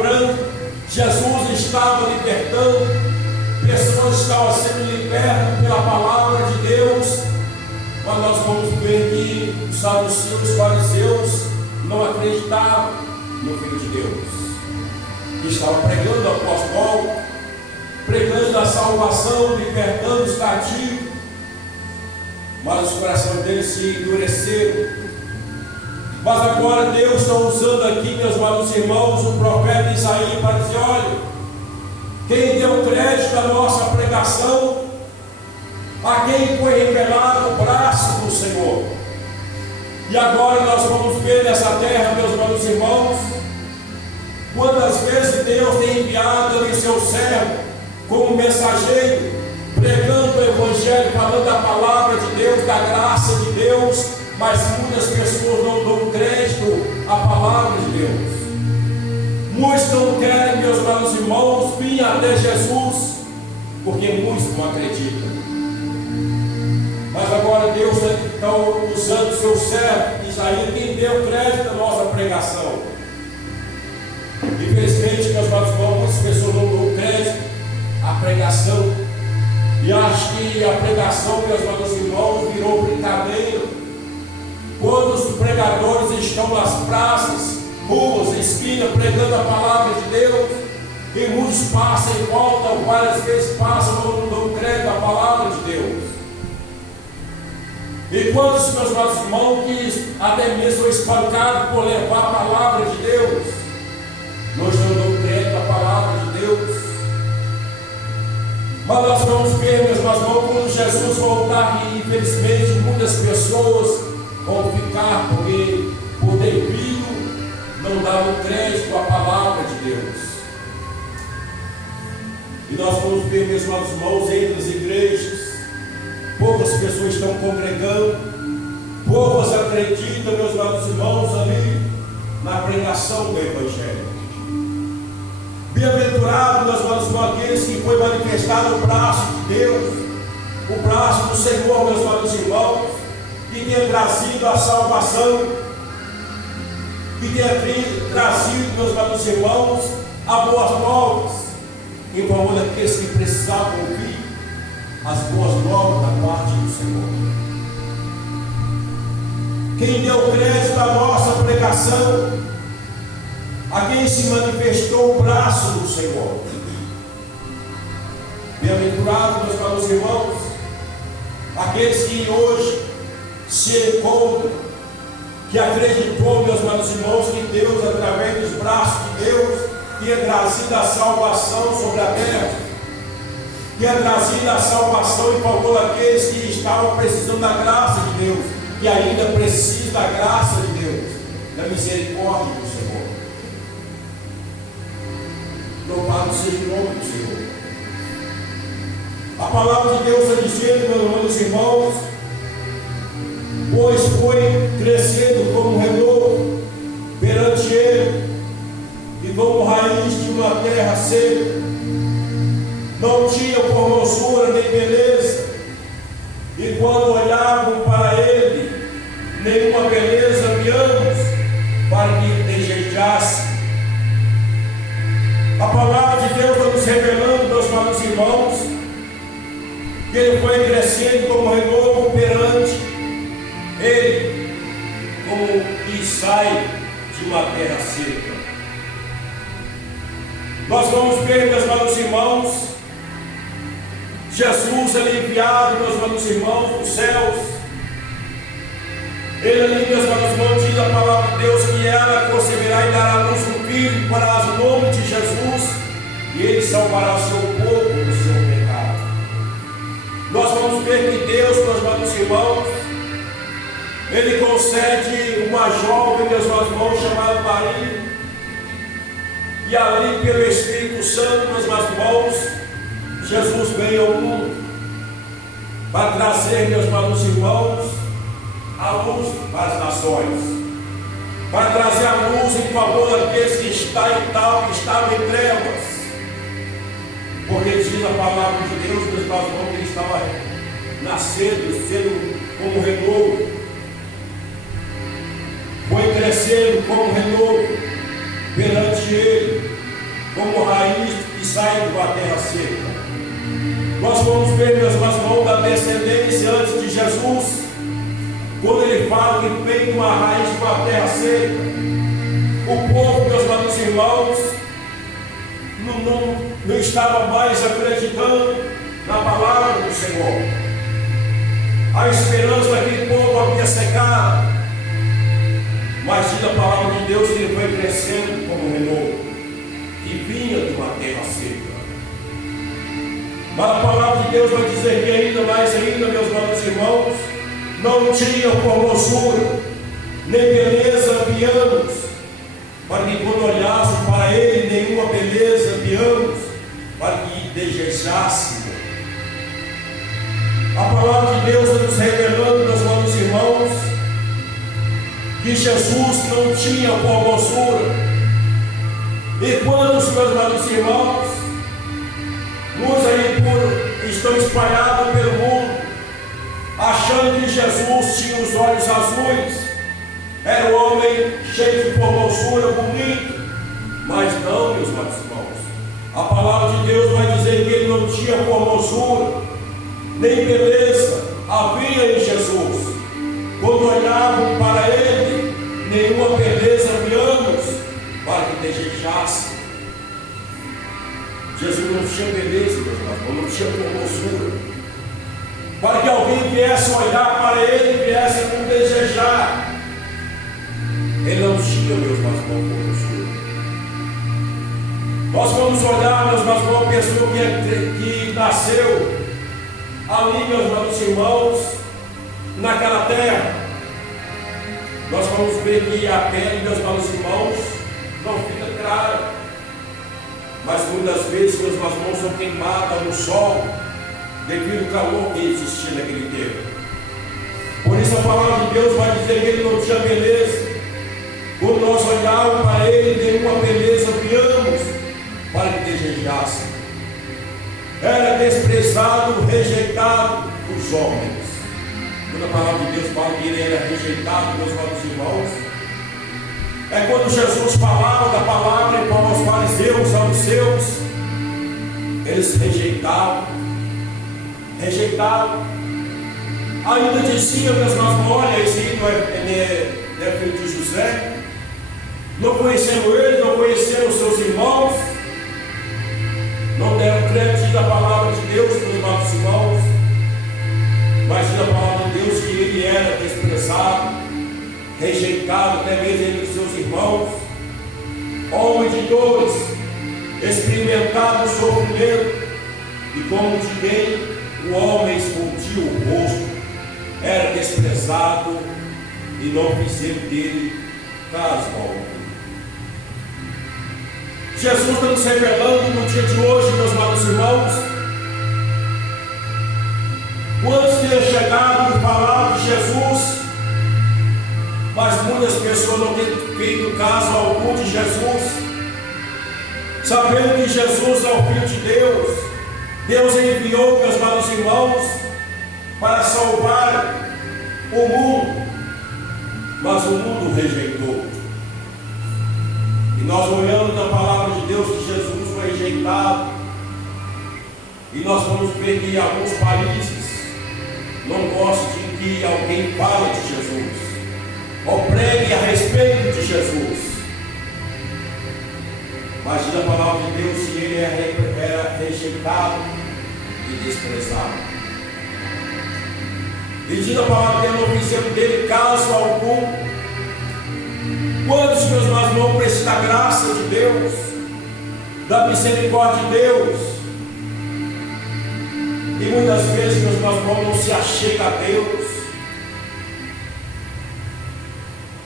curando, Jesus estava libertando, pessoas estavam sendo libertas pela palavra de Deus. Mas nós vamos ver que os saduceus e os fariseus não acreditavam no Filho de Deus, que estava pregando o apóstolo Paulo, pregando a salvação, libertando os cativos, mas os corações deles se endureceram. Mas agora Deus está usando aqui, meus amados irmãos, o profeta Isaías para dizer: olha, quem deu crédito à nossa pregação, a quem foi revelado o braço do Senhor. E agora nós vamos ver nessa terra, meus amados irmãos, quantas vezes Deus tem enviado ali seu servo como mensageiro, pregando o Evangelho, falando a palavra de Deus, da graça de Deus, mas muitas pessoas não dão crédito à palavra de Deus. Muitos não querem, meus amados irmãos, vir até Jesus, porque muitos não acreditam. Mas agora Deus está usando o seu servo Isaías, quem deu crédito à nossa pregação. Infelizmente, meus amados irmãos, muitas pessoas não dão crédito à pregação, e acho que a pregação, meus amados irmãos, virou brincadeira. Quando os pregadores estão nas praças, ruas, esquinas, pregando a palavra de Deus, e muitos passam e voltam, várias vezes passam, não dão crédito à palavra de Deus. E quantos, meus amados irmãos, que até mesmo são espancados por levar a palavra de Deus, nós não damos crédito à palavra de Deus. Mas nós vamos ver, meus irmãos, quando Jesus voltar, e infelizmente muitas pessoas vão ficar porque, por devido, não davam crédito à palavra de Deus. E nós vamos ver, meus irmãos, entre as igrejas, poucas pessoas estão congregando, poucas acreditam, meus amados irmãos, ali na pregação do Evangelho. Bem-aventurado, meus amados irmãos, aqueles que foi manifestado o braço de Deus, o braço do Senhor, meus amados irmãos, que tenha trazido a salvação, que tenha trazido, meus amados irmãos, a boas novas, em favor daqueles que precisavam ouvir as boas novas da parte do Senhor. Quem deu crédito à nossa pregação, a quem se manifestou o braço do Senhor. Bem-aventurado, meus amados irmãos, aqueles que hoje se encontram, que acreditou, meus amados irmãos, que Deus, através dos braços de Deus, tinha trazido a salvação sobre a terra, tinha trazido a salvação em favor daqueles que estavam precisando da graça de Deus, que ainda precisam da graça de Deus, da misericórdia do Senhor. Louvado seja o nome do Senhor. A palavra de Deus está dizendo, meus amados irmãos, pois foi crescendo como um renovo perante ele, e como raiz de uma terra seca, não tinha formosura nem beleza, e quando olhavam para ele, nenhuma beleza víamos para que desejasse. A palavra de Deus está nos revelando, meus amados irmãos, que ele foi crescendo como renovo perante ele, como que sai de uma terra seca. Nós vamos ver, meus amados irmãos, Jesus é enviado, meus amados irmãos, dos céus. Ele ali, meus amados irmãos, diz a palavra de Deus que ela conceberá e dará a luz um filho, para o nome de Jesus, e ele salvará o seu povo do seu pecado. Nós vamos ver que Deus, meus amados irmãos, ele concede uma jovem, meus amados irmãos, chamada Maria, e ali pelo Espírito Santo, meus amados irmãos, Jesus veio ao mundo para trazer, meus amados irmãos, a luz para as nações, para trazer a luz em favor daqueles que estavam em trevas, porque diz a palavra de Deus, meus amados irmãos, que ele estava nascendo, sendo como renovo, foi crescendo como renovo perante ele, raiz que sai de uma terra seca. Nós vamos ver, meus irmãos, da descendência antes de Jesus, quando ele fala que vem de uma raiz de uma terra seca. O povo, meus amados irmãos, não estava mais acreditando na palavra do Senhor. A esperança daquele povo havia secado, mas diz a palavra de Deus que ele foi crescendo como um renovo, que vinha de uma terra seca. Mas a palavra de Deus vai dizer que ainda mais ainda, meus amados irmãos, não tinha formosura, nem beleza de anos, para que quando olhassem para ele, nenhuma beleza de anos, para que desejasse. A palavra de Deus está nos revelando, meus amados irmãos, que Jesus não tinha formosura. E quantos, meus amados irmãos, muitos aí estão espalhados pelo mundo, achando que Jesus tinha os olhos azuis, era um homem cheio de formosura, bonito, mas não, meus amados irmãos. A palavra de Deus vai dizer que ele não tinha formosura, nem beleza havia em Jesus. Quando olhavam para ele, nenhuma beleza víamos para que desejasse. Jesus não tinha beleza, meus irmãos, não tinha formosura, para que alguém viesse olhar para ele, viesse com desejar. Ele não tinha, meus irmãos, formosura. Nós vamos olhar, meus irmãos, para uma pessoa que nasceu ali, meus irmãos, irmãos, naquela terra. Nós vamos ver que a pele, meus irmãos, não fica clara, mas muitas vezes, meus irmãos, são queimadas no sol devido ao calor que existia naquele tempo. Por isso a palavra de Deus vai dizer que ele não tinha beleza. Quando nós olhávamos para ele, nenhuma beleza víamos para que desejasse. Era desprezado, rejeitado dos homens. Quando a palavra de Deus fala que ele era rejeitado, meus irmãos, é quando Jesus falava da palavra para os fariseus, aos seus, eles rejeitavam. Ainda diziam, meus irmãos, olha, esse não é filho de José. Não conhecendo ele, não conhecendo seus irmãos, não deram crédito da palavra de Deus para os nossos irmãos, mas da palavra de Deus que ele era desprezado, rejeitado até mesmo entre os seus irmãos, homem de dores, experimentado o sofrimento, e como ninguém, o homem escondia o rosto, era desprezado e não fizeram dele caso algum. Jesus está nos revelando no dia de hoje, meus amados irmãos, quantos têm chegado e falado de Jesus, mas muitas pessoas não têm feito caso algum de Jesus, sabendo que Jesus é o Filho de Deus. Deus enviou, meus amados irmãos, para salvar o mundo, mas o mundo rejeitou. E nós olhando na palavra de Deus que Jesus foi rejeitado, e nós vamos ver que alguns países não gostam de que alguém fale de Jesus, ou pregue a respeito de Jesus. Mas diz a palavra de Deus que ele era rejeitado e desprezado. E diz a palavra que não fizemos dele caso algum. Quantos, meus irmãos, não precisam da graça de Deus, da misericórdia de Deus? E muitas vezes, meus irmãos, não se achega a Deus.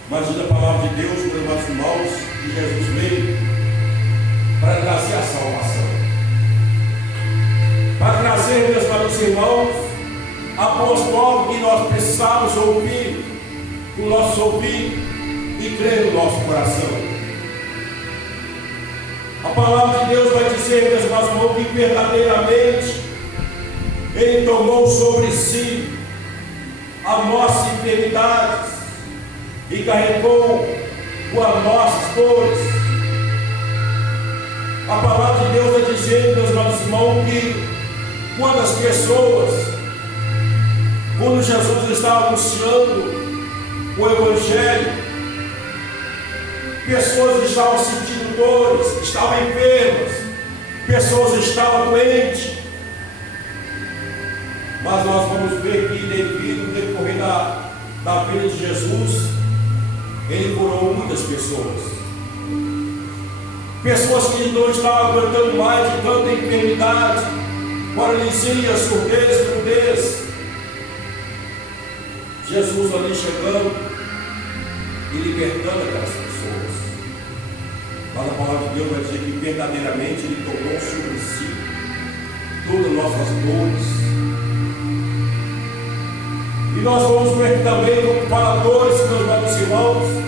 Mas diz a palavra de Deus, meus irmãos, que Jesus veio para trazer a salvação, para trazer, meus irmãos, a boas novas que nós precisamos ouvir com o nosso ouvido e crer no nosso coração. A palavra de Deus vai dizer, meus irmãos, que verdadeiramente ele tomou sobre si as nossas enfermidades e carregou com as nossas dores. A palavra irmãos, que quando Jesus estava anunciando o Evangelho, pessoas estavam sentindo dores, estavam enfermas, pessoas estavam doentes. Mas nós vamos ver que devido ao decorrer da vida de Jesus, Ele curou muitas pessoas. Pessoas que não estavam aguentando mais de tanta enfermidade, paralisia, surdez, mudez. Jesus ali chegando e libertando aquelas pessoas. Mas a palavra de Deus vai dizer que verdadeiramente Ele tomou sobre si todas as nossas dores. E nós vamos ver também como paradores, meus amados irmãos,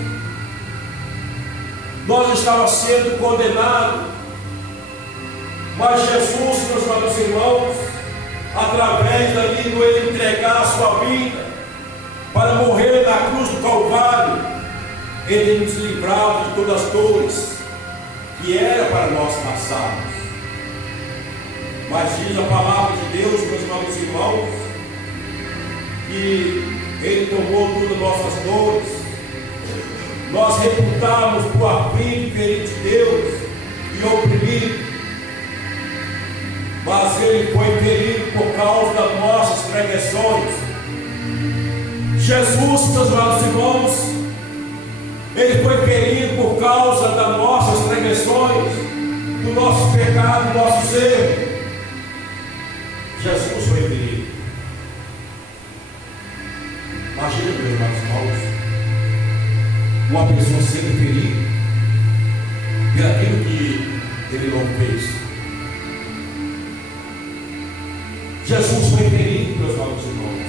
nós estávamos sendo condenados, mas Jesus, meus amados irmãos, através dali do Ele entregar a sua vida para morrer na cruz do Calvário, Ele nos livrava de todas as dores que era para nós passarmos. Mas diz a palavra de Deus, meus amados irmãos, que Ele tomou todas as nossas dores. Nós reputamos por aflito, ferido de Deus e oprimido, mas Ele foi ferido por causa das nossas transgressões. Jesus, meus amados irmãos, Ele foi ferido por causa das nossas transgressões, do nosso pecado, do nosso erro. Jesus foi ferido. Imagina, meus amados irmãos, uma pessoa sendo ferida por aquilo que Ele não fez. Jesus foi ferido, meus amados irmãos.